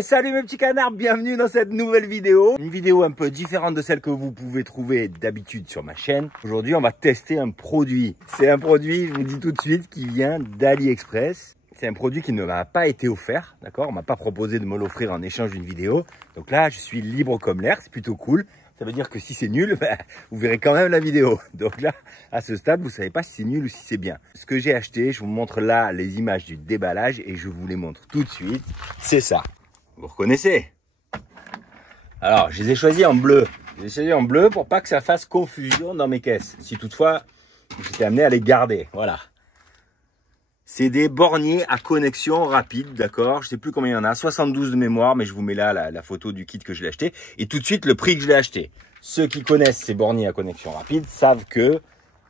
Salut mes petits canards, bienvenue dans cette nouvelle vidéo. Une vidéo un peu différente de celle que vous pouvez trouver d'habitude sur ma chaîne. Aujourd'hui, on va tester un produit. C'est un produit, je vous dis tout de suite, qui vient d'AliExpress. C'est un produit qui ne m'a pas été offert, d'accord? On m'a pas proposé de me l'offrir en échange d'une vidéo. Donc là, je suis libre comme l'air, c'est plutôt cool. Ça veut dire que si c'est nul, vous verrez quand même la vidéo. Donc là, à ce stade, vous ne savez pas si c'est nul ou si c'est bien. Ce que j'ai acheté, je vous montre là les images du déballage et je vous les montre tout de suite. C'est ça. Vous reconnaissez? Alors, je les ai choisis en bleu. Je les ai choisis en bleu pour pas que ça fasse confusion dans mes caisses. Si toutefois, j'étais amené à les garder. Voilà. C'est des borniers à connexion rapide, d'accord? Je sais plus combien il y en a, 72 de mémoire, mais je vous mets là la photo du kit que je l'ai acheté. Et tout de suite, le prix que je l'ai acheté. Ceux qui connaissent ces borniers à connexion rapide savent que,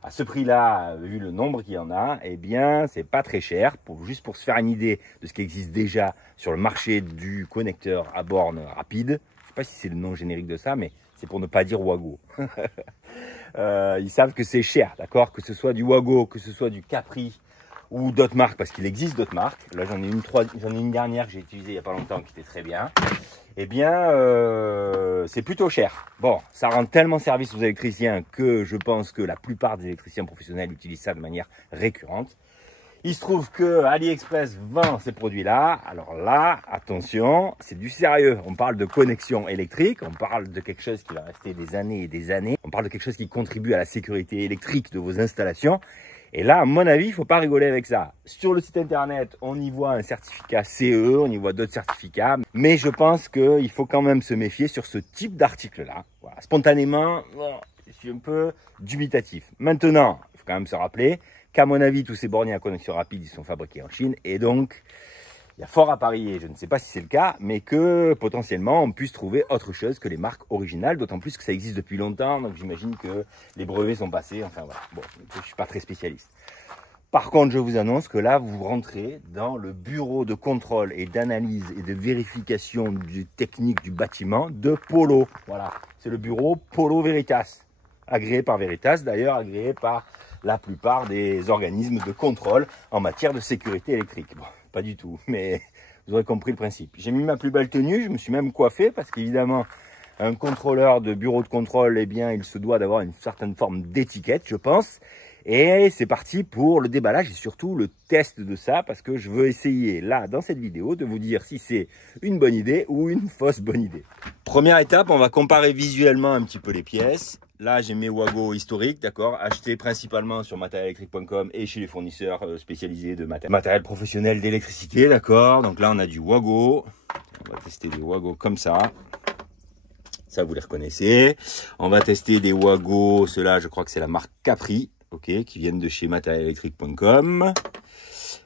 à ce prix-là, vu le nombre qu'il y en a, eh bien, c'est pas très cher. Juste pour se faire une idée de ce qui existe déjà sur le marché du connecteur à borne rapide. Je sais pas si c'est le nom générique de ça, mais c'est pour ne pas dire Wago. Ils savent que c'est cher, d'accord? Que ce soit du Wago, que ce soit du Capri, ou d'autres marques, parce qu'il existe d'autres marques. Là, j'en ai une dernière que j'ai utilisée il n'y a pas longtemps qui était très bien. Eh bien, c'est plutôt cher. Bon, ça rend tellement service aux électriciens que je pense que la plupart des électriciens professionnels utilisent ça de manière récurrente. Il se trouve que AliExpress vend ces produits-là. Alors là, attention, c'est du sérieux. On parle de connexion électrique, on parle de quelque chose qui va rester des années et des années. On parle de quelque chose qui contribue à la sécurité électrique de vos installations. Et là, à mon avis, il ne faut pas rigoler avec ça. Sur le site internet, on y voit un certificat CE, on y voit d'autres certificats. Mais je pense qu'il faut quand même se méfier sur ce type d'article-là. Voilà. Spontanément, je suis un peu dubitatif. Maintenant, il faut quand même se rappeler qu'à mon avis, tous ces borniers à connexion rapide, ils sont fabriqués en Chine. Et donc, il y a fort à parier, je ne sais pas si c'est le cas, mais que potentiellement on puisse trouver autre chose que les marques originales, d'autant plus que ça existe depuis longtemps, donc j'imagine que les brevets sont passés, enfin voilà. Bon, je ne suis pas très spécialiste. Par contre, je vous annonce que là, vous rentrez dans le bureau de contrôle et d'analyse et de vérification du technique du bâtiment de Polo. Voilà, c'est le bureau Polo Veritas, agréé par Veritas, d'ailleurs agréé par la plupart des organismes de contrôle en matière de sécurité électrique. Bon, pas du tout, mais vous aurez compris le principe. J'ai mis ma plus belle tenue, je me suis même coiffé parce qu'évidemment, un contrôleur de bureau de contrôle, eh bien, il se doit d'avoir une certaine forme d'étiquette, je pense. Et c'est parti pour le déballage et surtout le test de ça parce que je veux essayer là, dans cette vidéo, de vous dire si c'est une bonne idée ou une fausse bonne idée. Première étape, on va comparer visuellement un petit peu les pièces. Là, j'ai mes Wago historiques, d'accord, achetés principalement sur matérielectrique.com et chez les fournisseurs spécialisés de matériel professionnel d'électricité, d'accord. Donc là, on a du Wago. On va tester des Wago comme ça. Ça, vous les reconnaissez. On va tester des Wago, ceux-là, je crois que c'est la marque Capri, ok, qui viennent de chez matérielectrique.com.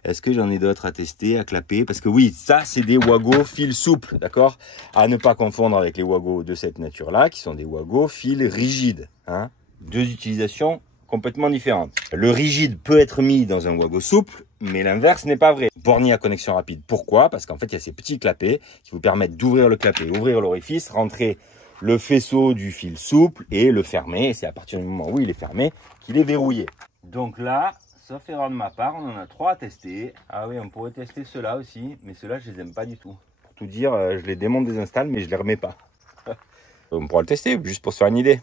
Est-ce que j'en ai d'autres à tester, à clapper? Parce que oui, ça, c'est des Wago fil souple, d'accord? À ne pas confondre avec les Wago de cette nature-là, qui sont des Wago fil rigides. Hein? Deux utilisations complètement différentes. Le rigide peut être mis dans un Wago souple, mais l'inverse n'est pas vrai. Bornier à connexion rapide. Pourquoi? Parce qu'en fait, il y a ces petits clapets qui vous permettent d'ouvrir le clapet, ouvrir l'orifice, rentrer le faisceau du fil souple et le fermer. Et c'est à partir du moment où il est fermé qu'il est verrouillé. Donc là, sauf erreur de ma part, on en a 3 à tester. Ah oui, on pourrait tester ceux-là aussi, mais ceux-là, je les aime pas du tout. Pour tout dire, je les démonte, désinstalle, mais je les remets pas. On pourra le tester, juste pour se faire une idée.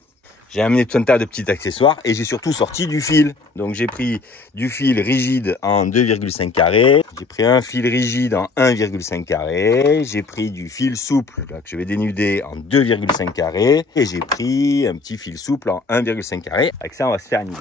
J'ai amené tout un tas de petits accessoires et j'ai surtout sorti du fil. Donc j'ai pris du fil rigide en 2,5 carrés. J'ai pris un fil rigide en 1,5 carré. J'ai pris du fil souple là, que je vais dénuder en 2,5 carrés. Et j'ai pris un petit fil souple en 1,5 carré. Avec ça, on va se faire une idée.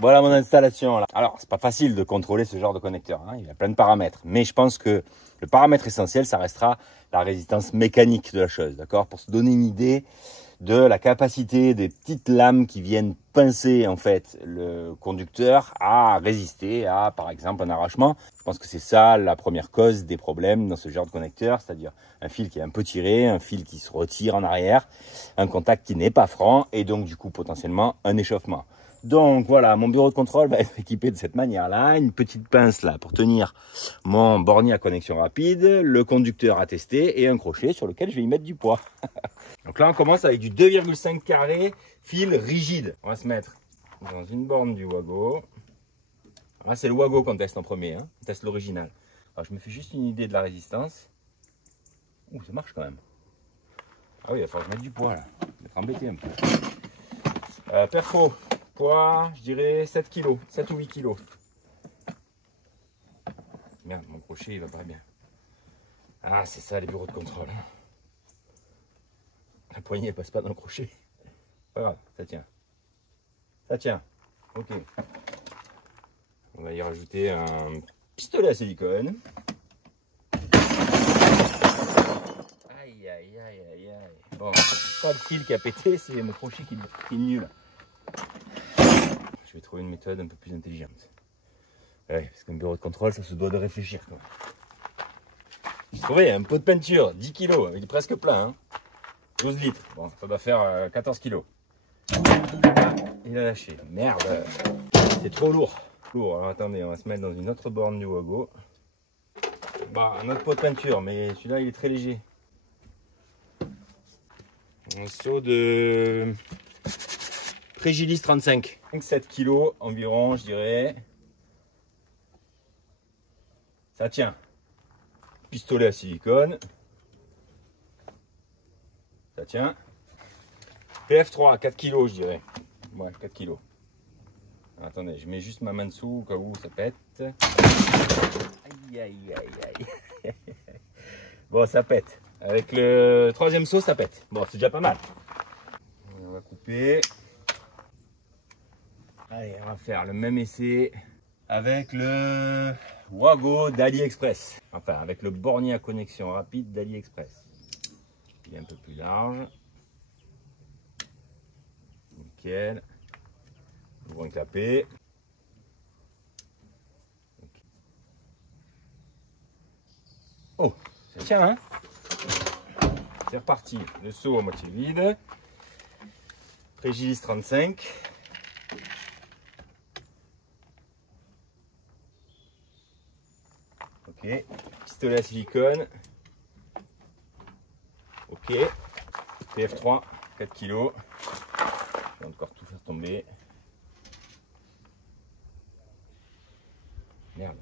Voilà mon installation là. Alors, c'est pas facile de contrôler ce genre de connecteur, hein. Il y a plein de paramètres. Mais je pense que le paramètre essentiel, ça restera la résistance mécanique de la chose, d'accord? Pour se donner une idée de la capacité des petites lames qui viennent pincer en fait le conducteur à résister à, par exemple, un arrachement. Je pense que c'est ça la première cause des problèmes dans ce genre de connecteur, c'est-à-dire un fil qui est un peu tiré, un fil qui se retire en arrière, un contact qui n'est pas franc et donc du coup potentiellement un échauffement. Donc voilà, mon bureau de contrôle va être équipé de cette manière-là, une petite pince là pour tenir mon bornier à connexion rapide, le conducteur à tester et un crochet sur lequel je vais y mettre du poids. Donc là on commence avec du 2,5 carré fil rigide. On va se mettre dans une borne du Wago. Là, c'est le Wago qu'on teste en premier. Hein. On teste l'original. Alors, je me fais juste une idée de la résistance. Ouh, ça marche quand même. Ah oui, il va falloir que je mette du poids là. Je vais être embêté un peu. Perfo, poids, je dirais 7 kg, 7 ou 8 kg. Merde, mon crochet il va pas bien. Ah, c'est ça les bureaux de contrôle. Hein. La poignée elle passe pas dans le crochet. Pas grave, ça tient. Ça tient. Ok. On va y rajouter un pistolet à silicone. Aïe, aïe, aïe, aïe, aïe. Bon, pas le fil qui a pété, c'est mon crochet qui est nul. Je vais trouver une méthode un peu plus intelligente. Ouais, parce qu'un bureau de contrôle, ça se doit de réfléchir. J'ai trouvé un pot de peinture, 10 kg, il est presque plein. Hein. 12 litres. Bon, ça doit faire 14 kg. Ah, il a lâché. Merde. C'est trop lourd. Lourd. Alors attendez, on va se mettre dans une autre borne du Wago. Bah, un autre pot de peinture, mais celui-là, il est très léger. Un seau de Prégilis 35. 5-7 kg environ, je dirais. Ça tient. Pistolet à silicone. Ça tient. PF3, 4 kg, je dirais. Ouais, 4 kg. Attendez, je mets juste ma main dessous au cas où ça pète. Aïe, aïe, aïe, aïe. Bon, ça pète. Avec le troisième seau, ça pète. Bon, c'est déjà pas mal. On va couper. Allez, on va faire le même essai avec le Wago d'AliExpress. Enfin, avec le bornier à connexion rapide d'AliExpress. Il est un peu plus large. Nickel. Ouvrons un clapet. Oh, ça tient, hein? C'est reparti. Le seau à moitié vide. Prégilis 35. Ok. Pistolet à silicone. Ok. PF3, 4 kg. Je vais encore tout faire tomber. Merde.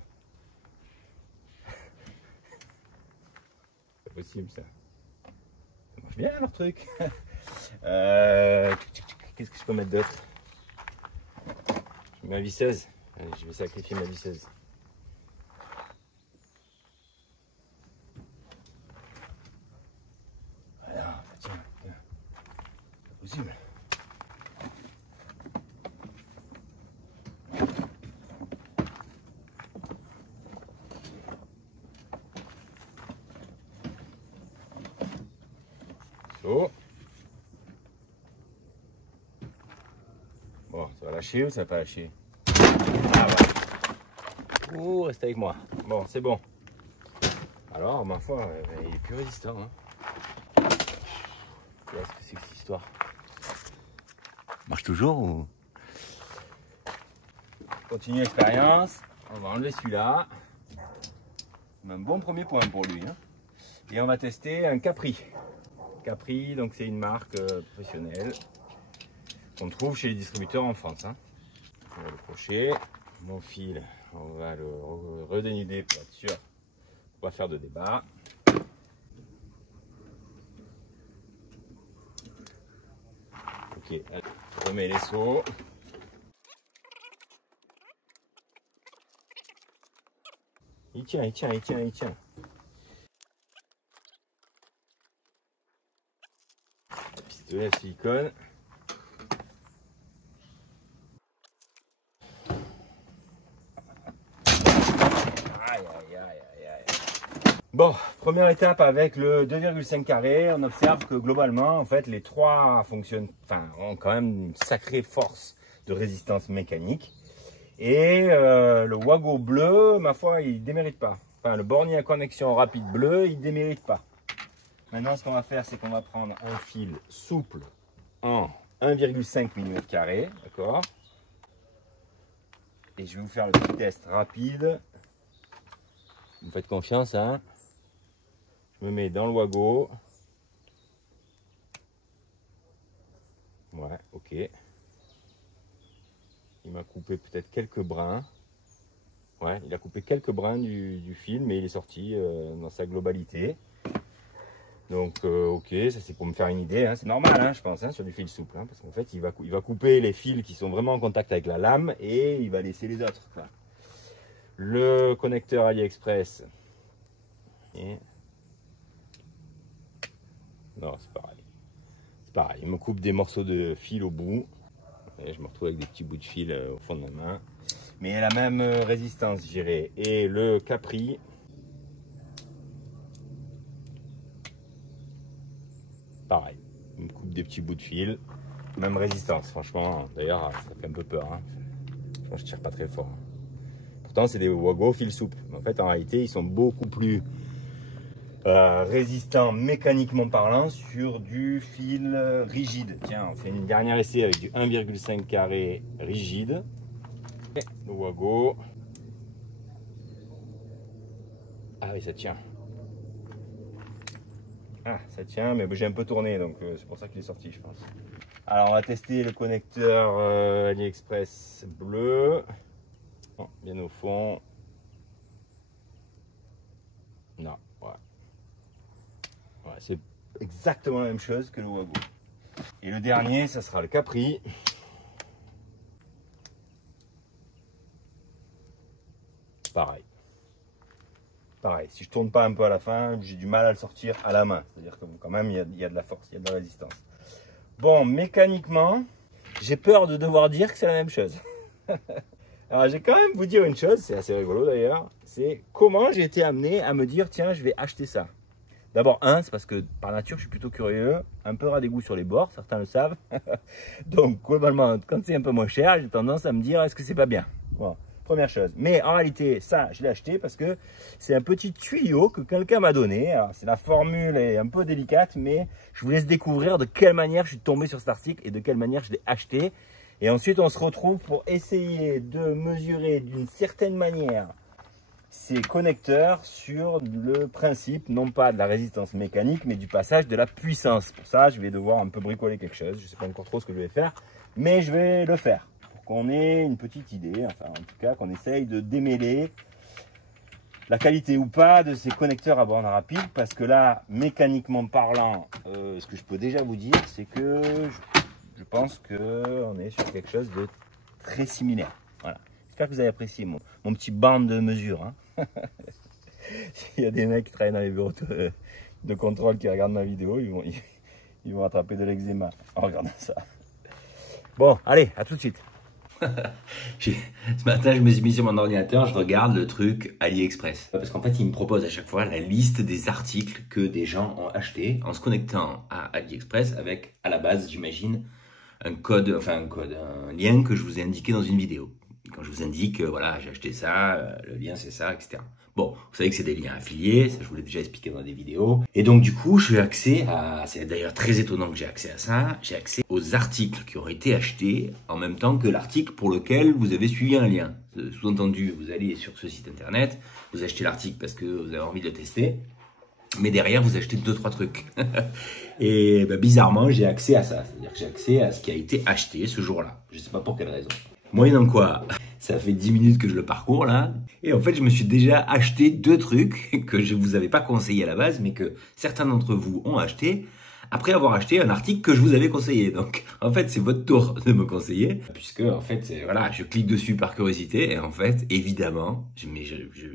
C'est possible ça. Ça marche bien leur truc. Qu'est-ce que je peux mettre d'autre? Je mets ma visseuse. Allez, je vais sacrifier ma visseuse. Voilà, ça tient. C'est possible. So. Bon, ça va lâcher ou ça va pas lâcher? Ah ouais. Oh, reste avec moi. Bon, c'est bon. Alors, ma foi, il est plus résistant. Hein. Qu'est-ce que c'est que cette histoire? Marche toujours ou? Continue l'expérience. On va enlever celui-là. Un bon premier point pour lui. Hein. Et on va tester un Capri. Capri, donc c'est une marque professionnelle qu'on trouve chez les distributeurs en France. Hein. On va le crochet. Mon fil, on va le redénuder pour être sûr. On va faire de débat. Ok, allez, je remets les seaux. Il tient, il tient, il tient, il tient. Pistolet à silicone. Aïe, aïe, aïe, aïe, aïe. Bon, première étape avec le 2,5 carré, on observe que globalement, en fait, les trois fonctionnent, enfin, ont quand même une sacrée force de résistance mécanique. Et le Wago bleu, ma foi, il démérite pas. Enfin, le bornier à connexion rapide bleu, il démérite pas. Maintenant, ce qu'on va faire, c'est qu'on va prendre un fil souple en 1,5 mm², d'accord? Et je vais vous faire le petit test rapide. Vous me faites confiance, hein? Je me mets dans le Wago. Ouais, ok. Il m'a coupé peut-être quelques brins. Ouais, il a coupé quelques brins du fil, mais il est sorti dans sa globalité. Donc, ok, ça c'est pour me faire une idée. Hein. C'est normal, hein, je pense, hein, sur du fil souple. Hein, parce qu'en fait, il va couper les fils qui sont vraiment en contact avec la lame et il va laisser les autres. Quoi. Le connecteur AliExpress. Et... Non, c'est pareil. C'est pareil, il me coupe des morceaux de fil au bout. Et je me retrouve avec des petits bouts de fil au fond de la main. Mais il a la même résistance, je dirais. Et le Capri. Pareil, il me coupe des petits bouts de fil. Même résistance, franchement. D'ailleurs, ça fait un peu peur. Hein. Je tire pas très fort. Pourtant, c'est des Wago fil souple. En fait, en réalité, ils sont beaucoup plus résistants mécaniquement parlant sur du fil rigide. Tiens, on fait une dernière essai avec du 1,5 carré rigide. Et le Wago. Ah oui, ça tient. Ah, ça tient, mais j'ai un peu tourné, donc c'est pour ça qu'il est sorti, je pense. Alors, on va tester le connecteur AliExpress bleu. Bon, bien au fond. Non, ouais. Ouais, c'est exactement la même chose que le Wago. Et le dernier, ça sera le Capri. Pareil. Pareil, si je tourne pas un peu à la fin, j'ai du mal à le sortir à la main. C'est-à-dire que quand même, il y a de la force, il y a de la résistance. Bon, mécaniquement, j'ai peur de devoir dire que c'est la même chose. Alors, je vais quand même vous dire une chose, c'est assez rigolo d'ailleurs, c'est comment j'ai été amené à me dire, tiens, je vais acheter ça. D'abord, c'est parce que par nature, je suis plutôt curieux, un peu ras des goûts sur les bords, certains le savent. Donc, globalement, quand c'est un peu moins cher, j'ai tendance à me dire, est-ce que c'est pas bien? Bon. Première chose. Mais en réalité, ça, je l'ai acheté parce que c'est un petit tuyau que quelqu'un m'a donné. Alors, la formule est un peu délicate, mais je vous laisse découvrir de quelle manière je suis tombé sur cet article et de quelle manière je l'ai acheté. Et ensuite, on se retrouve pour essayer de mesurer d'une certaine manière ces connecteurs sur le principe, non pas de la résistance mécanique, mais du passage de la puissance. Pour ça, je vais devoir un peu bricoler quelque chose. Je ne sais pas encore trop ce que je vais faire, mais je vais le faire. Qu'on ait une petite idée, enfin en tout cas qu'on essaye de démêler la qualité ou pas de ces connecteurs à borne rapide, parce que là, mécaniquement parlant, ce que je peux déjà vous dire, c'est que je pense qu'on est sur quelque chose de très similaire. Voilà. J'espère que vous avez apprécié mon petit bande de mesure. Hein. S'il y a des mecs qui travaillent dans les bureaux de contrôle qui regardent ma vidéo, ils vont attraper de l'eczéma en regardant ça. Bon, allez, à tout de suite. Ce matin, je me suis mis sur mon ordinateur, je regarde le truc AliExpress. Parce qu'en fait, il me propose à chaque fois la liste des articles que des gens ont achetés en se connectant à AliExpress avec, à la base, j'imagine, un lien que je vous ai indiqué dans une vidéo. Quand je vous indique, voilà, j'ai acheté ça, le lien c'est ça, etc. Bon, vous savez que c'est des liens affiliés, ça je vous l'ai déjà expliqué dans des vidéos. Et donc du coup, j'ai accès à, c'est d'ailleurs très étonnant que j'ai accès à ça, j'ai accès aux articles qui ont été achetés en même temps que l'article pour lequel vous avez suivi un lien. Sous-entendu, vous allez sur ce site internet, vous achetez l'article parce que vous avez envie de le tester, mais derrière vous achetez 2-3 trucs. Et bah, bizarrement, j'ai accès à ça, c'est-à-dire que j'ai accès à ce qui a été acheté ce jour-là. Je ne sais pas pour quelle raison. Moyennant quoi, ça fait 10 minutes que je le parcours là. Et en fait, je me suis déjà acheté 2 trucs que je vous avais pas conseillé à la base, mais que certains d'entre vous ont acheté après avoir acheté un article que je vous avais conseillé. Donc, en fait, c'est votre tour de me conseiller. Puisque, en fait, voilà, je clique dessus par curiosité. Et en fait, évidemment,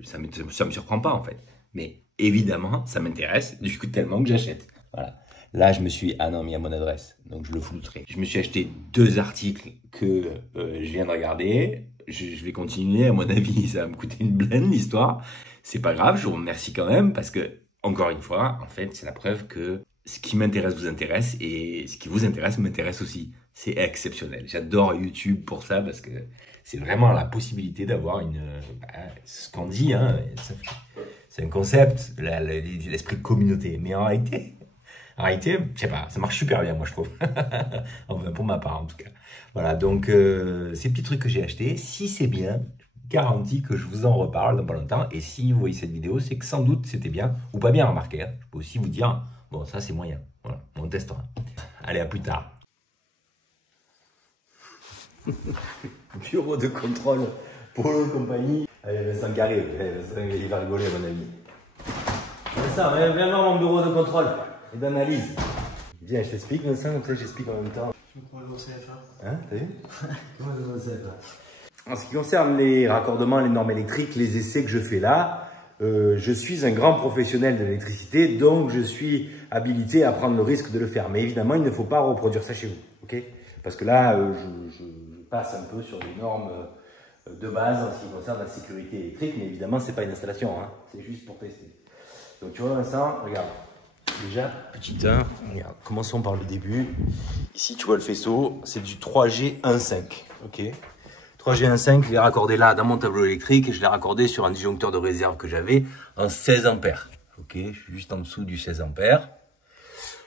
ça me surprend pas en fait. Mais évidemment, ça m'intéresse du coup tellement que j'achète. Voilà. Là, je me suis... Ah non, mis à mon adresse, donc je le flouterai. Je me suis acheté 2 articles que je viens de regarder. Je vais continuer, à mon avis, ça va me coûter une blinde, l'histoire. C'est pas grave, je vous remercie quand même, parce que, encore une fois, en fait, c'est la preuve que ce qui m'intéresse vous intéresse, et ce qui vous intéresse m'intéresse aussi. C'est exceptionnel. J'adore YouTube pour ça, parce que c'est vraiment la possibilité d'avoir ce qu'on dit, hein, c'est un concept, l'esprit de communauté. Mais en réalité, je sais pas, ça marche super bien, moi, je trouve. Enfin, pour ma part, en tout cas. Voilà, donc, ces petits trucs que j'ai achetés, si c'est bien, garantis que je vous en reparle dans pas longtemps. Et si vous voyez cette vidéo, c'est que sans doute c'était bien, ou pas bien, remarqué. Hein. Je peux aussi vous dire, bon, ça, c'est moyen. Voilà, on testera. Allez, à plus tard. Bureau de contrôle pour la compagnie. Allez, Vincent qui arrive. Vincent, il va rigoler à mon avis. Vincent, viens voir mon bureau de contrôle et d'analyse. Viens, je t'explique Vincent, comme ça j'explique en même temps. Je me crois au CFA. Hein, t'as vu? Comment ça va CFA? En ce qui concerne les raccordements, les normes électriques, les essais que je fais là, je suis un grand professionnel de l'électricité, donc je suis habilité à prendre le risque de le faire. Mais évidemment, il ne faut pas reproduire ça chez vous, ok? Parce que là, je passe un peu sur des normes de base en ce qui concerne la sécurité électrique, mais évidemment, c'est pas une installation, hein, c'est juste pour tester. Donc tu vois Vincent, regarde, déjà, petit 1, regarde, commençons par le début. Ici, tu vois le faisceau, c'est du 3G 1.5, ok? 3G 1.5, je l'ai raccordé là dans mon tableau électrique et je l'ai raccordé sur un disjoncteur de réserve que j'avais en 16 ampères. Ok, je suis juste en dessous du 16 ampères.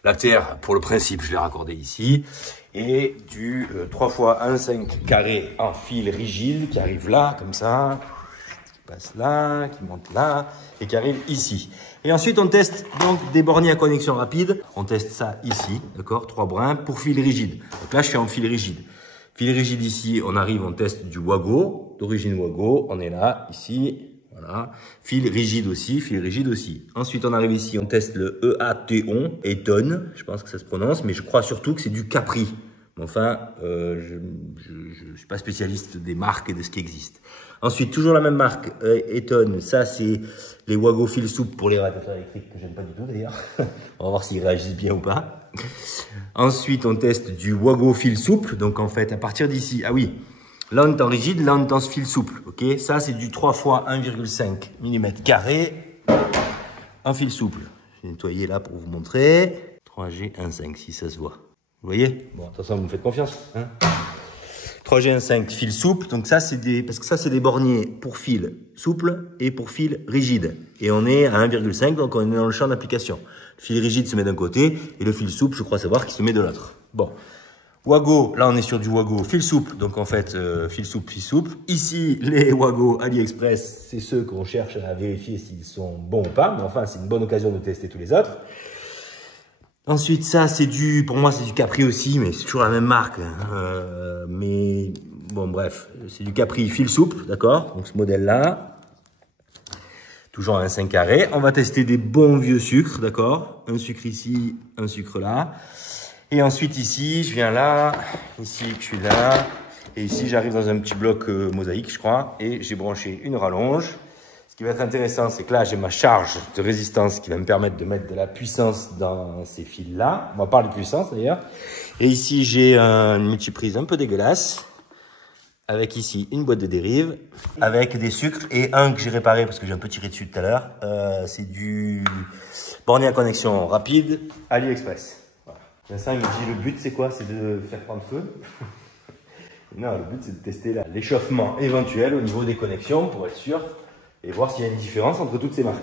La terre, pour le principe, je l'ai raccordé ici. Et du 3 x 1.5 carré en fil rigide qui arrive là, comme ça, qui passe là, qui monte là et qui arrive ici. Et ensuite, on teste donc des borniers à connexion rapide. On teste ça ici, d'accord, 3 brins pour fil rigide. Donc là, je suis en fil rigide. Fil rigide ici, on arrive, on teste du Wago, d'origine Wago, on est là, ici, voilà. Fil rigide aussi, fil rigide aussi. Ensuite, on arrive ici, on teste le EATON, Eton, je pense que ça se prononce, mais je crois surtout que c'est du Capri. Enfin, je suis pas spécialiste des marques et de ce qui existe. Ensuite, toujours la même marque, Eton, ça c'est les Wago fil souple pour les radiateurs électriques que j'aime pas du tout d'ailleurs. On va voir s'ils réagissent bien ou pas. Ensuite, on teste du Wago fil souple. Donc, en fait, à partir d'ici, ah oui, là, on est en rigide, là, on est en fil souple. Ok, ça, c'est du 3 x 1,5 mm carré en fil souple. Je vais nettoyer là pour vous montrer. 3G 1.5, si ça se voit. Vous voyez? Bon, de toute façon, vous me faites confiance. Hein, 3G 1.5 fil souple. Donc, ça, c'est des, parce que ça, c'est des borniers pour fil souple et pour fil rigide. Et on est à 1,5, donc on est dans le champ d'application. Le fil rigide se met d'un côté et le fil souple, je crois savoir, qui se met de l'autre. Bon. Wago, là on est sur du Wago fil souple, donc en fait fil souple, fil souple. Ici, les Wago AliExpress, c'est ceux qu'on cherche à vérifier s'ils sont bons ou pas, mais enfin c'est une bonne occasion de tester tous les autres. Ensuite, ça c'est du, pour moi c'est du Capri aussi, mais c'est toujours la même marque. Mais bon bref, c'est du Capri fil souple, d'accord? Donc ce modèle-là. Toujours un 5 carré. On va tester des bons vieux sucres, d'accord? Un sucre ici, un sucre là. Et ensuite ici, je viens là. Ici, je suis là. Et ici, j'arrive dans un petit bloc mosaïque, je crois. Et j'ai branché une rallonge. Ce qui va être intéressant, c'est que là, j'ai ma charge de résistance qui va me permettre de mettre de la puissance dans ces fils-là. On va parler de puissance d'ailleurs. Et ici, j'ai une multiprise un peu dégueulasse. Avec ici une boîte de dérive, avec des sucres et un que j'ai réparé parce que j'ai un peu tiré dessus tout à l'heure. C'est du borné à connexion rapide AliExpress. Voilà. Vincent, il me dit le but c'est quoi? C'est de faire prendre feu. Non, le but c'est de tester l'échauffement éventuel au niveau des connexions pour être sûr et voir s'il y a une différence entre toutes ces marques.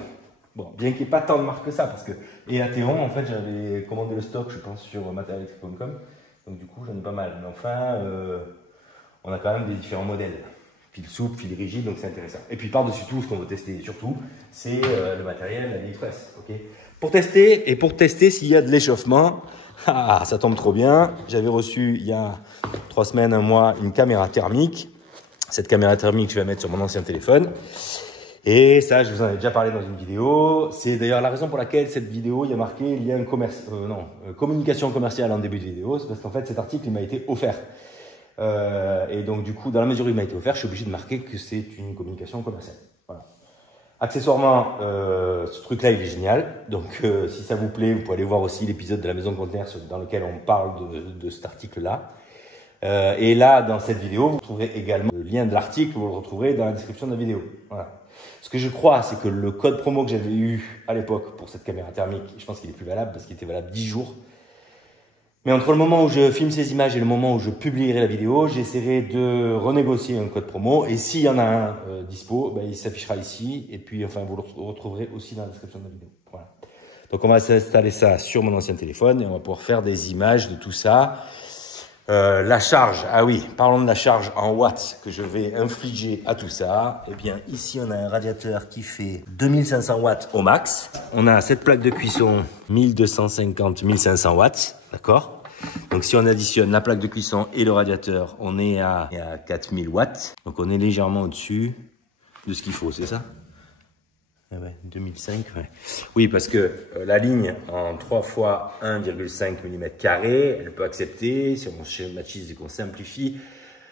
Bon, bien qu'il n'y ait pas tant de marques que ça parce que EATON, en fait, j'avais commandé le stock, je pense, sur materialelectrique.com. Donc du coup, j'en ai pas mal. Mais enfin, on a quand même des différents modèles. Fil souple, fil rigide, donc c'est intéressant. Et puis par-dessus tout, ce qu'on veut tester surtout, c'est le matériel AliExpress. Okay, pour tester s'il y a de l'échauffement, ça tombe trop bien. J'avais reçu il y a 3 semaines, un mois, une caméra thermique. Cette caméra thermique, je vais la mettre sur mon ancien téléphone. Et ça, je vous en ai déjà parlé dans une vidéo. C'est d'ailleurs la raison pour laquelle cette vidéo, il y a marqué lien communication commerciale en début de vidéo. C'est parce qu'en fait, cet article, il m'a été offert. Et donc du coup, dans la mesure où il m'a été offert, je suis obligé de marquer que c'est une communication commerciale. Voilà. Accessoirement, ce truc-là, il est génial. Donc si ça vous plaît, vous pouvez aller voir aussi l'épisode de la maison conteneur dans lequel on parle de cet article-là. Et là, dans cette vidéo, vous trouverez également le lien de l'article, vous le retrouverez dans la description de la vidéo. Voilà. Ce que je crois, c'est que le code promo que j'avais eu à l'époque pour cette caméra thermique, je pense qu'il est plus valable parce qu'il était valable 10 jours. Mais entre le moment où je filme ces images et le moment où je publierai la vidéo, j'essaierai de renégocier un code promo. Et s'il y en a un dispo, ben, il s'affichera ici. Et puis, enfin, vous le retrouverez aussi dans la description de la vidéo. Voilà. Donc, on va s'installer ça sur mon ancien téléphone et on va pouvoir faire des images de tout ça. La charge, ah oui, parlons de la charge en watts que je vais infliger à tout ça. Eh bien, ici, on a un radiateur qui fait 2500 watts au max. On a cette plaque de cuisson 1250-1500 watts, d'accord? Donc, si on additionne la plaque de cuisson et le radiateur, on est à 4000 watts. Donc, on est légèrement au-dessus. de ce qu'il faut, c'est ça? Ah ouais, 2005, ouais. Oui, parce que la ligne en 3 fois 1,5 mm², elle peut accepter, si on schématise et qu'on simplifie,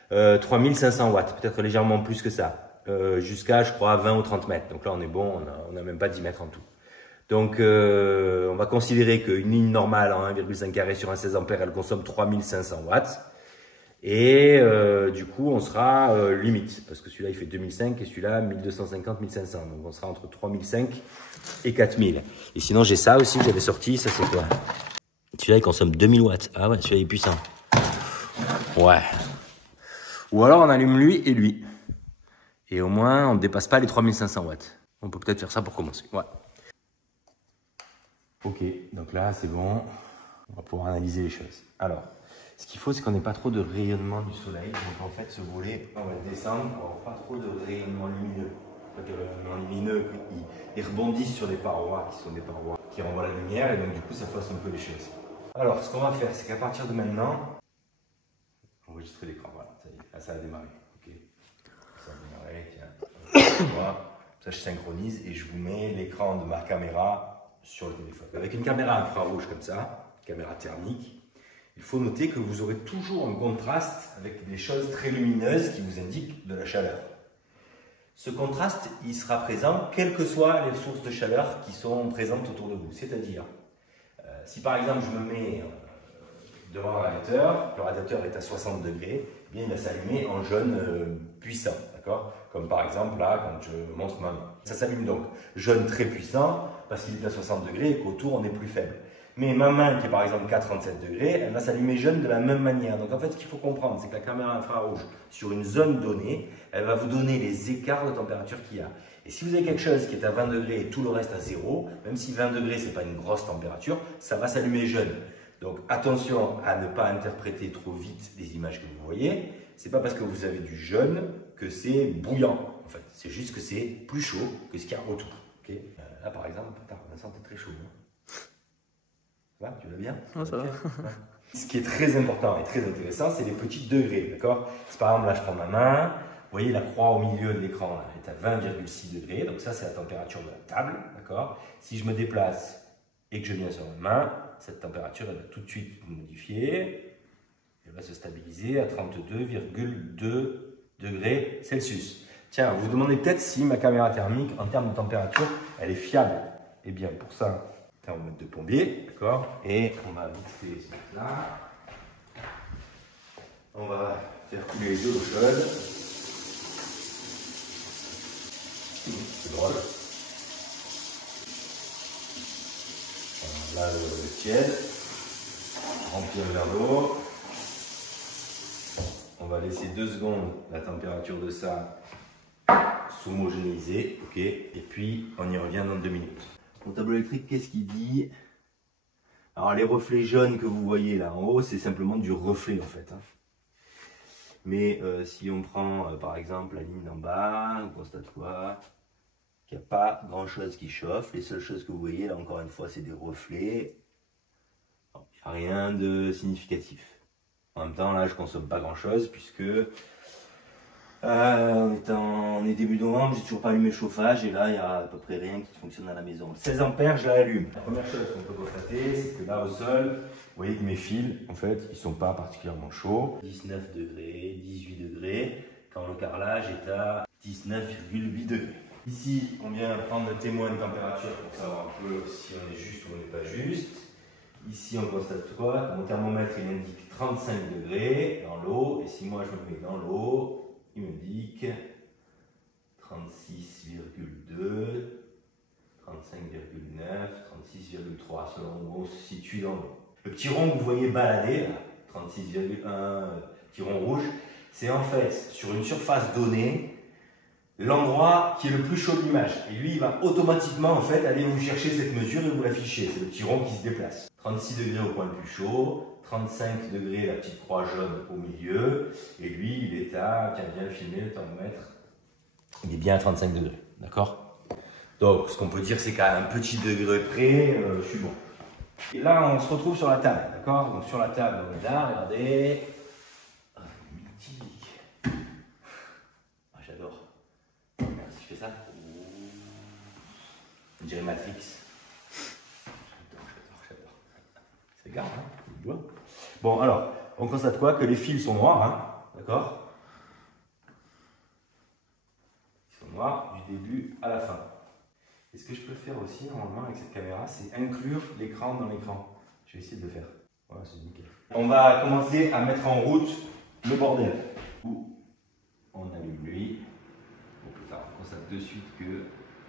3500 watts, peut-être légèrement plus que ça, jusqu'à, je crois, 20 ou 30 mètres. Donc là, on est bon, on n'a même pas 10 mètres en tout. Donc, on va considérer qu'une ligne normale en 1,5 carré sur un 16 ampères, elle consomme 3500 watts. Et du coup, on sera limite, parce que celui-là, il fait 2005 et celui-là, 1250, 1500. Donc, on sera entre 3005 et 4000. Et sinon, j'ai ça aussi que j'avais sorti. Ça, c'est quoi? Celui-là, il consomme 2000 watts. Ah ouais, celui-là, il est puissant. Ouais. Ou alors, on allume lui et lui. Et au moins, on ne dépasse pas les 3500 watts. On peut peut-être faire ça pour commencer. Ouais. Ok, donc là, c'est bon. On va pouvoir analyser les choses. Alors, ce qu'il faut, c'est qu'on n'ait pas trop de rayonnement du soleil. Donc en fait, ce volet, on va le descendre pour avoir pas trop de rayonnement lumineux. En fait, le rayonnement lumineux, il rebondit sur les parois, qui sont des parois qui renvoient la lumière, et donc du coup, ça fasse un peu les choses. Alors, ce qu'on va faire, c'est qu'à partir de maintenant, enregistrer l'écran, voilà, ça y est, là, ça a démarré. Ok, ça a démarré, tiens. Voilà. Ça, je synchronise et je vous mets l'écran de ma caméra sur le téléphone. Avec une caméra infrarouge comme ça, caméra thermique, il faut noter que vous aurez toujours un contraste avec des choses très lumineuses qui vous indiquent de la chaleur. Ce contraste, il sera présent quelles que soient les sources de chaleur qui sont présentes autour de vous. C'est-à-dire, si par exemple je me mets devant un radiateur, le radiateur est à 60 degrés, eh bien il va s'allumer en jaune puissant, d'accord? Comme par exemple là, quand je montre ma main. Ça s'allume donc jaune très puissant parce qu'il est à 60 degrés et qu'autour on est plus faible. Mais ma main qui est par exemple à 37 degrés, elle va s'allumer jaune de la même manière. Donc en fait, ce qu'il faut comprendre, c'est que la caméra infrarouge, sur une zone donnée, elle va vous donner les écarts de température qu'il y a. Et si vous avez quelque chose qui est à 20 degrés et tout le reste à 0, même si 20 degrés, ce n'est pas une grosse température, ça va s'allumer jaune. Donc attention à ne pas interpréter trop vite les images que vous voyez. Ce n'est pas parce que vous avez du jaune que c'est bouillant. En fait, c'est juste que c'est plus chaud que ce qu'il y a autour. Okay, là par exemple, Vincent, t'es très chaud. Hein. Ouais, tu vas bien? Ouais, ça va. Ouais. Ce qui est très important et très intéressant, c'est les petits degrés, d'accord? Par exemple, là, je prends ma main. Vous voyez, la croix au milieu de l'écran est à 20,6 degrés. Donc ça, c'est la température de la table, d'accord? Si je me déplace et que je viens sur ma main, cette température, elle va tout de suite modifier. Elle va se stabiliser à 32,2 degrés Celsius. Tiens, vous vous demandez peut-être si ma caméra thermique, en termes de température, elle est fiable. Eh bien, pour ça, on va mettre de plombier, d'accord? Et on va vite fait là. On va faire couler les eaux chaudes. C'est drôle. Là, le tiède. Remplir le verre d'eau. On va laisser 2 secondes la température de ça s'homogénéiser, ok? Et puis, on y revient dans 2 minutes. Mon tableau électrique, qu'est-ce qu'il dit? Alors, les reflets jaunes que vous voyez là en haut, c'est simplement du reflet en fait. Hein. Mais si on prend par exemple la ligne d'en bas, on constate quoi? Qu'il n'y a pas grand chose qui chauffe. Les seules choses que vous voyez là, encore une fois, c'est des reflets. Il n'y a rien de significatif. En même temps, là, je ne consomme pas grand chose puisque on est début novembre, j'ai toujours pas allumé le chauffage et là il y a à peu près rien qui fonctionne à la maison. 16 ampères, je l'allume. La première chose qu'on peut constater, c'est que là au sol, vous voyez que mes fils, en fait, ils sont pas particulièrement chauds. 19 degrés, 18 degrés, quand le carrelage est à 19,8 degrés. Ici, on vient prendre le témoin de température pour savoir un peu si on est juste ou on n'est pas juste. Ici, on constate quoi? Mon thermomètre, il indique 35 degrés dans l'eau. Et si moi je me mets dans l'eau, il me dit 36,2, 35,9, 36,3 selon où on se situe dans l'eau. Le petit rond que vous voyez balader, 36,1, petit rond rouge, c'est en fait sur une surface donnée l'endroit qui est le plus chaud de l'image. Et lui, il va automatiquement en fait aller vous chercher cette mesure et vous l'afficher. C'est le petit rond qui se déplace. 36 degrés au point le plus chaud. 35 degrés, la petite croix jaune au milieu, et lui, il est à, tiens, bien filmé le thermomètre, il est bien à 35 degrés, d'accord? Donc, ce qu'on peut dire, c'est qu'à un petit degré près, je suis bon. Et là, on se retrouve sur la table, d'accord? Donc, sur la table, on est là, regardez. Ah, j'adore. ça. On dirait Matrix. J'adore. C'est garde, hein. Bon, alors, on constate quoi? Que les fils sont noirs, hein, d'accord? Ils sont noirs du début à la fin. Et ce que je peux faire aussi, normalement, avec cette caméra, c'est inclure l'écran dans l'écran. Je vais essayer de le faire. Voilà, c'est nickel. On va commencer à mettre en route le bordel. On allume lui. Bon, plus tard, on constate de suite que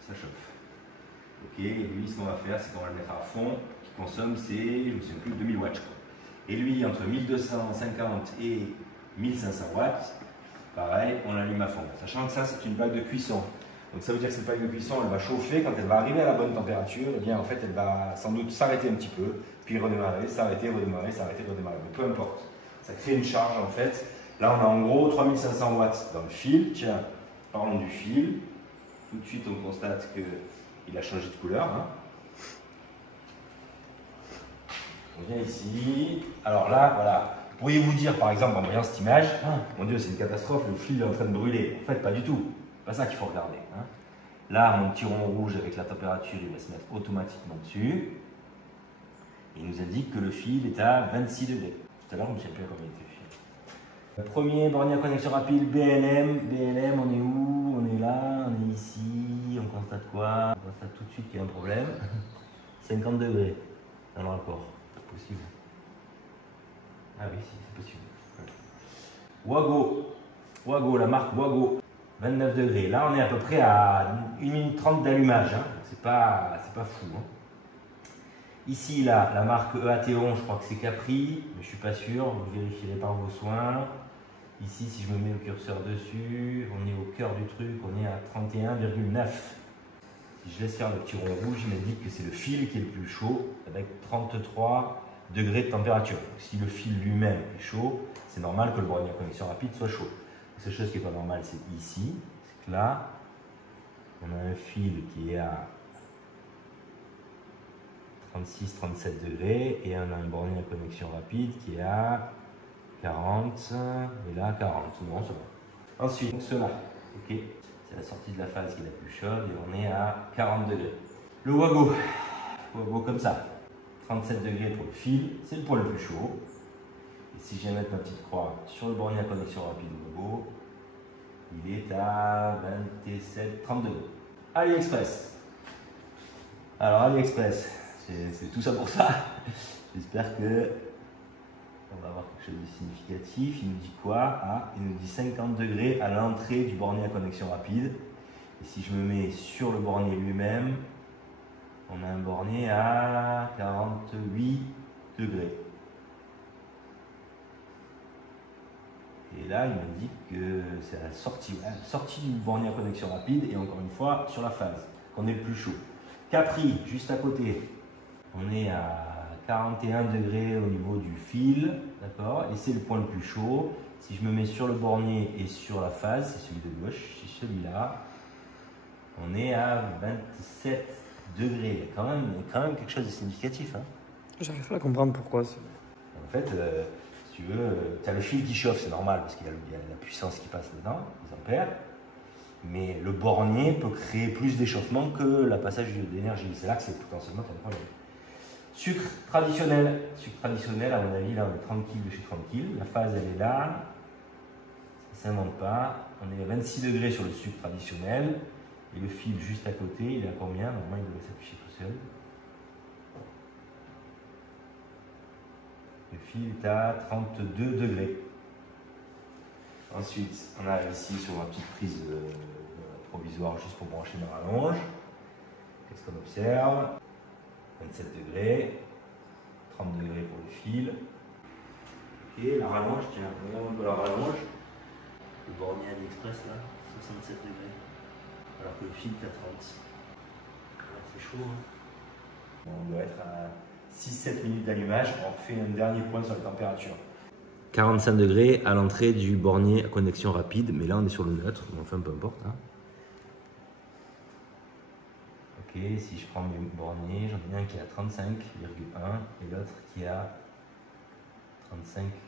ça chauffe. Ok, et lui, ce qu'on va faire, c'est qu'on va le mettre à fond. Ce qu'il consomme, c'est, je ne sais plus, 2000 watts, je crois. Et lui, entre 1250 et 1500 watts, pareil, on l'allume à fond. Sachant que ça, c'est une plaque de cuisson. Donc ça veut dire que cette plaque de cuisson, elle va chauffer. Quand elle va arriver à la bonne température, eh bien, en fait, elle va sans doute s'arrêter un petit peu, puis redémarrer, s'arrêter, redémarrer, s'arrêter, redémarrer. Mais peu importe. Ça crée une charge, en fait. Là, on a en gros 3500 watts dans le fil. Tiens, parlons du fil. Tout de suite, on constate qu'il a changé de couleur. Hein. On vient ici. Alors là, voilà. Pourriez-vous dire, par exemple, en voyant cette image, ah, mon Dieu, c'est une catastrophe, le fil est en train de brûler. En fait, pas du tout. C'est pas ça qu'il faut regarder. Hein. Là, mon petit rond rouge avec la température, il va se mettre automatiquement dessus. Il nous indique que le fil est à 26 degrés. Tout à l'heure, je ne me souviens plus à combien il était le fil. Le premier bornier à connexion rapide, BLM. BLM, on est où? On est là, on est ici. On constate quoi? On constate tout de suite qu'il y a un problème. 50 degrés dans le raccord. C'est possible. Ah oui, c'est possible. Wago, la marque Wago. 29 degrés. Là, on est à peu près à 1 minute 30 d'allumage. Hein. C'est pas fou. Hein. Ici, là, la marque EAT11, je crois que c'est Capri, mais je ne suis pas sûr. Vous vérifierez par vos soins. Ici, si je me mets le curseur dessus, on est au cœur du truc. On est à 31,9. Si je laisse faire le petit rond rouge, il m'indique que c'est le fil qui est le plus chaud, avec 33 degrés de température. Donc, si le fil lui-même est chaud, c'est normal que le bornier à connexion rapide soit chaud. La seule chose qui n'est pas normale, c'est ici. C'est que là, on a un fil qui est à 36-37 degrés et on a un bornier à connexion rapide qui est à 40 et là 40. Bon, ça va. Ensuite, cela, ok, c'est la sortie de la phase qui est la plus chaude et on est à 40 degrés. Le Wago comme ça, 37 degrés pour le fil, c'est le point le plus chaud. Et si je viens mettre ma petite croix sur le bornier à connexion rapide Wago, il est à 27-30 degrés. AliExpress. Alors AliExpress, c'est tout ça pour ça. J'espère que on va avoir quelque chose de significatif. Il nous dit quoi? Ah, il nous dit 50 degrés à l'entrée du bornier à connexion rapide. Et si je me mets sur le bornier lui-même, on a un bornier à 48 degrés. Et là, il m'indique que c'est la sortie du bornier à connexion rapide et encore une fois sur la phase, qu'on est le plus chaud. Capri, juste à côté, on est à 41 degrés au niveau du fil, d'accord? Et c'est le point le plus chaud. Si je me mets sur le bornier et sur la phase, c'est celui de gauche, c'est celui-là, on est à 27 degrés. Il y a quand même quelque chose de significatif. Hein. J'arrive pas à comprendre pourquoi. En fait, si tu veux, tu as le fil qui chauffe, c'est normal, parce qu'il y a la puissance qui passe dedans, les ampères. Mais le bornier peut créer plus d'échauffement que le passage d'énergie. C'est là que c'est potentiellement un problème. Sucre traditionnel. Sucre traditionnel, à mon avis, là on est tranquille de chez tranquille. La phase elle est là. Ça ne s'invente pas. On est à 26 degrés sur le sucre traditionnel. Et le fil juste à côté, il est à combien? Normalement il devrait s'afficher tout seul. Le fil est à 32 degrés. Ensuite, on a ici sur ma petite prise provisoire juste pour brancher ma rallonge. Qu'est-ce qu'on observe? 27 degrés, 30 degrés pour le fil. Ok, la rallonge, tiens, regarde un peu la rallonge. Le bornier AliExpress là, 67 degrés. Alors que le fil est à 30. C'est chaud, hein. Bon, on doit être à 6-7 minutes d'allumage. On refait un dernier point sur la température. 45 degrés à l'entrée du bornier à connexion rapide, mais là on est sur le neutre, mais enfin peu importe. Hein. Ok, si je prends mes borniers, j'en ai un qui est à 35,1 et l'autre qui est à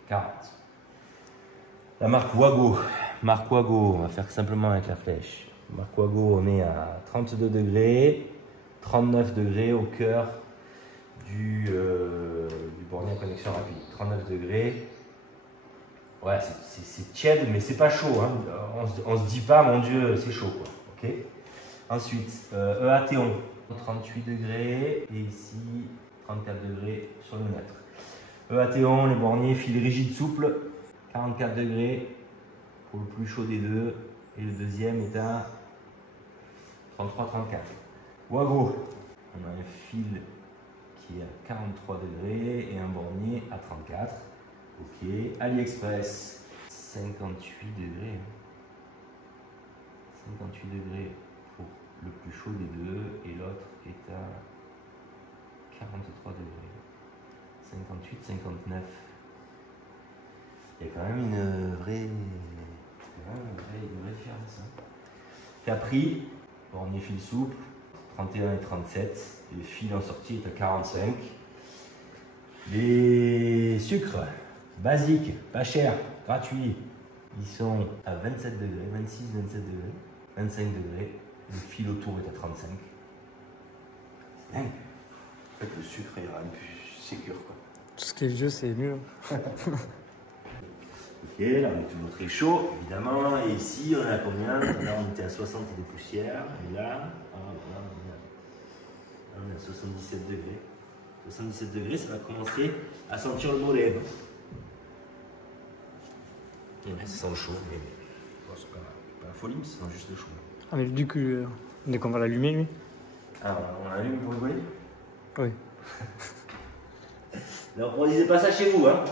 35,40. La marque Wago, on va faire simplement avec la flèche. Marque Wago, on est à 32 degrés, 39 degrés au cœur du bornier à connexion rapide. 39 degrés. Ouais, c'est tiède, mais c'est pas chaud. Hein. On se dit pas, mon Dieu, c'est chaud, quoi. Ok. Ensuite, EATON, 38 degrés, et ici, 34 degrés sur le neutre. EATON, les borniers, fil rigide souple, 44 degrés pour le plus chaud des deux, et le deuxième est à 33-34. Wago, on a un fil qui est à 43 degrés et un bornier à 34. Ok. AliExpress, 58 degrés. 58 degrés pour le plus chaud des deux et l'autre est à 43 degrés. 58, 59. Il y a quand même une vraie différence. Hein. Capri, bornier fil souple, 31 et 37. Et le fil en sortie est à 45. Les sucres basiques, pas chers, gratuits, ils sont à 27 degrés, 26, 27 degrés, 25 degrés. Le fil autour est à 35. C'est dingue. En fait, le sucre est un peu sécure, quoi. Tout ce qui est vieux, c'est mieux. Ok, là on est toujours très chaud, évidemment. Et ici, on est à combien? Là, on était à 60 et des poussières. Et là, on est à 77 degrés. 77 degrés, ça va commencer à sentir le mollet. Ouais, ça sent chaud, mais bon, c'est pas la folie, mais ça sent juste le chaud. Ah, mais du coup, dès qu'on va l'allumer, lui. Ah, on allume pour rigoler? Oui. Ne reproduisez pas ça chez vous, hein.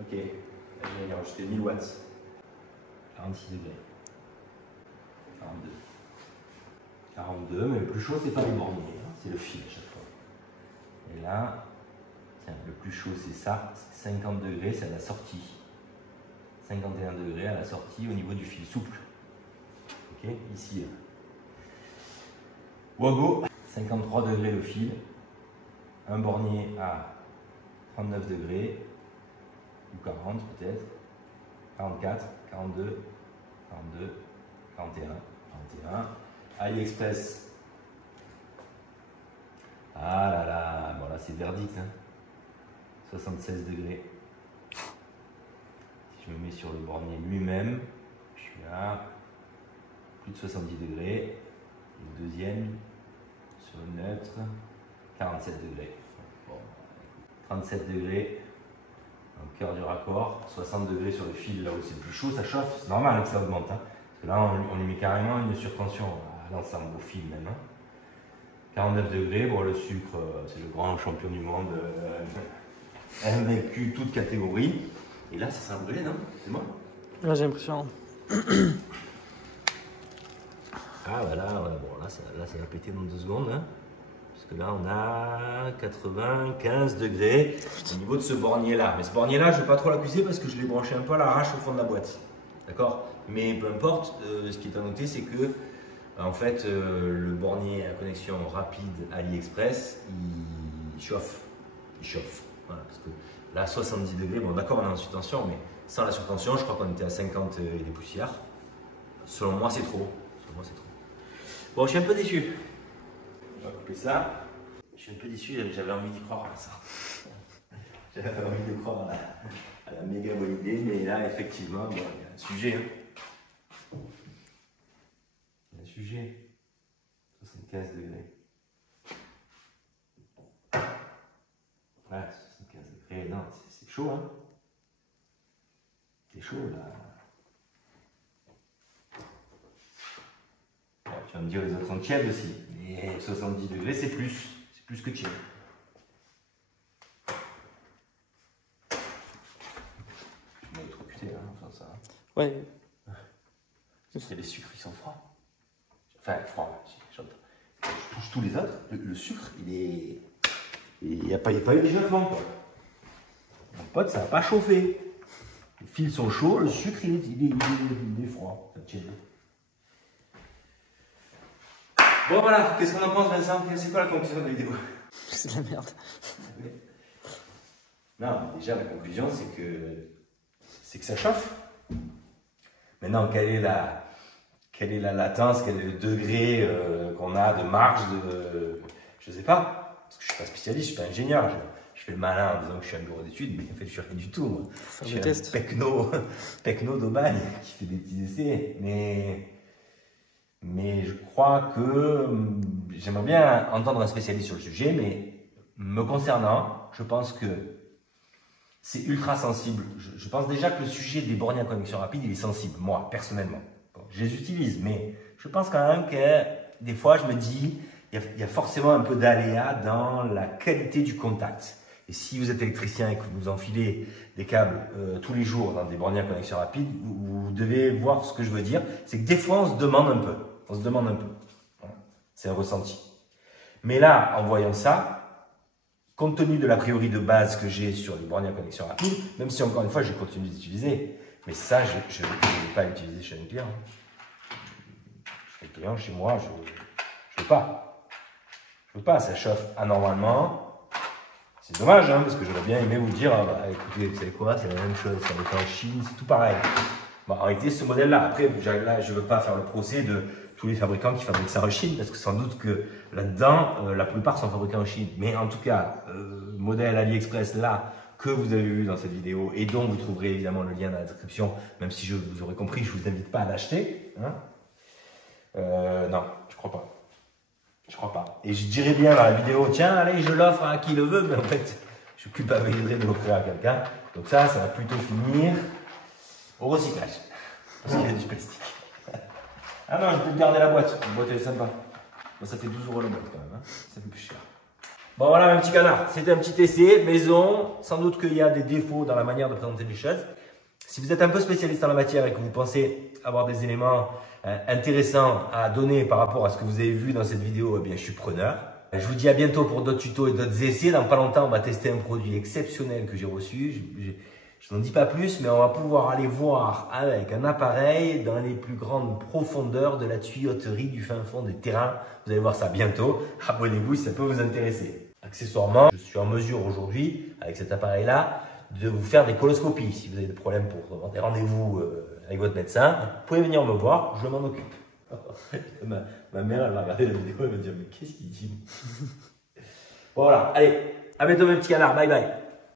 Ok, là, je vais rajouter 1000 watts. 46 degrés. 42. 42, mais le plus chaud, c'est pas les borniers, hein, c'est le fil à chaque fois. Et là, tiens, le plus chaud, c'est ça, c'est 50 degrés, c'est à la sortie. 51 degrés à la sortie au niveau du fil souple. Ok, ici. Wago, 53 degrés le fil. Un bornier à 39 degrés, ou 40 peut-être, 44, 42, 42, 41, 41. AliExpress. Ah là là, bon là c'est verdict, hein. 76 degrés. Si je me mets sur le bornier lui-même, je suis à plus de 70 degrés. Le deuxième, sur le neutre, 47 degrés. Bon, 37 degrés au cœur du raccord, 60 degrés sur le fil, là où c'est le plus chaud, ça chauffe, c'est normal que ça augmente. Hein, parce que là, on lui met carrément une surtension à l'ensemble, au fil même. Hein. 49 degrés, bon, le sucre, c'est le grand champion du monde, invaincu toute catégorie. Et là, ça s'est brûlé, non? C'est moi? Là, j'ai l'impression. Ah, voilà, ouais, bon, là, ça va péter dans 2 secondes. Hein. Parce que là, on a 95 degrés au niveau de ce bornier-là. Mais ce bornier-là, je ne vais pas trop l'accuser parce que je l'ai branché un peu à l'arrache au fond de la boîte. D'accord? Mais peu importe, ce qui est à noter, c'est que en fait, le bornier à connexion rapide AliExpress, il chauffe. Il chauffe. Voilà, parce que là, 70 degrés, bon, d'accord, on est en surtension, mais sans la surtension, je crois qu'on était à 50 et des poussières. Selon moi, c'est trop. Selon moi, c'est trop. Bon, je suis un peu déçu. On va couper ça. Je suis un peu déçu, j'avais envie d'y croire à ça. J'avais envie de croire à la méga bonne idée, mais là, effectivement, bon, il y a un sujet. Hein. Il y a un sujet. 75 degrés. Ouais, 75 degrés, non, c'est chaud, hein. C'est chaud, là. Ouais, tu vas me dire, les autres sont tièdes aussi. Mais 70 degrés, c'est plus que tiède. Je m'avais trop puté, hein, enfin ça. Ouais. C'est les sucres, ils sont froids. Enfin, froids, j'entends. Je touche tous les autres. Le sucre, il est. Il n'y a pas eu d'échauffement, quoi. Mon pote, ça n'a pas chauffé. Les fils sont chauds, le sucre, il est froid. Ça tient. Bon, voilà, qu'est-ce qu'on en pense, Vincent? C'est quoi la conclusion de la vidéo? C'est de la merde. Non, déjà, la conclusion, c'est que ça chauffe. Maintenant, quelle est quelle est la latence, quel est le degré qu'on a de marge de... Je sais pas, parce que je suis pas spécialiste, je suis pas ingénieur. Je fais le malin en disant que je suis un bureau d'études, mais en fait je suis rien du tout. Moi. Je suis un pecno d'Aubagne qui fait des petits essais. Mais je crois que j'aimerais bien entendre un spécialiste sur le sujet, mais me concernant, je pense que c'est ultra sensible. Je pense déjà que le sujet des bornes à connexion rapide, il est sensible, moi, personnellement. Bon, je les utilise, mais je pense quand même que des fois, je me dis, il y a forcément un peu d'aléa dans la qualité du contact. Et si vous êtes électricien et que vous enfilez des câbles tous les jours dans des bornes à connexion rapide, vous devez voir ce que je veux dire. C'est que des fois, on se demande un peu. On se demande un peu. Voilà. C'est un ressenti. Mais là, en voyant ça, compte tenu de l'a priori de base que j'ai sur les bornes à connexion rapide, même si encore une fois, je continue d'utiliser, mais ça, je ne vais pas l'utiliser chez un client. Chez un client, chez moi, je ne veux pas. Je veux pas, ça chauffe anormalement. C'est dommage, hein, parce que j'aurais bien aimé vous dire, ah bah, écoutez, vous savez quoi, c'est la même chose, ça va être en Chine, c'est tout pareil. Bon, en réalité, ce modèle-là, après, là, je ne veux pas faire le procès de tous les fabricants qui fabriquent ça en Chine, parce que sans doute que là-dedans, la plupart sont fabriqués en Chine. Mais en tout cas, modèle AliExpress là, que vous avez vu dans cette vidéo, et dont vous trouverez évidemment le lien dans la description, même si vous aurez compris, je ne vous invite pas à l'acheter. Hein. Non, je crois pas. Je crois pas. Et je dirais bien dans la vidéo, tiens, allez, je l'offre à qui le veut, mais en fait, je culpabiliserai de l'offrir à quelqu'un. Donc ça va plutôt finir au recyclage. Parce qu'il y a du plastique. Ah non, je peux garder la boîte. La boîte elle est sympa. Bon, ça fait 12 € la boîte quand même. Hein. Ça fait plus cher. Bon voilà, un petit canard. C'était un petit essai, maison. Sans doute qu'il y a des défauts dans la manière de présenter les choses. Si vous êtes un peu spécialiste en la matière et que vous pensez avoir des éléments intéressants à donner par rapport à ce que vous avez vu dans cette vidéo, eh bien, je suis preneur. Je vous dis à bientôt pour d'autres tutos et d'autres essais. Dans pas longtemps, on va tester un produit exceptionnel que j'ai reçu. Je n'en dis pas plus, mais on va pouvoir aller voir avec un appareil dans les plus grandes profondeurs de la tuyauterie du fin fond des terrains. Vous allez voir ça bientôt. Abonnez-vous si ça peut vous intéresser. Accessoirement, je suis en mesure aujourd'hui, avec cet appareil-là, de vous faire des coloscopies. Si vous avez des problèmes pour avoir des rendez-vous avec votre médecin, vous pouvez venir me voir, je m'en occupe. ma mère, elle va regarder la vidéo et elle va me dire, mais qu'est-ce qu'il dit? Voilà, allez, à bientôt mes petits canards, bye bye.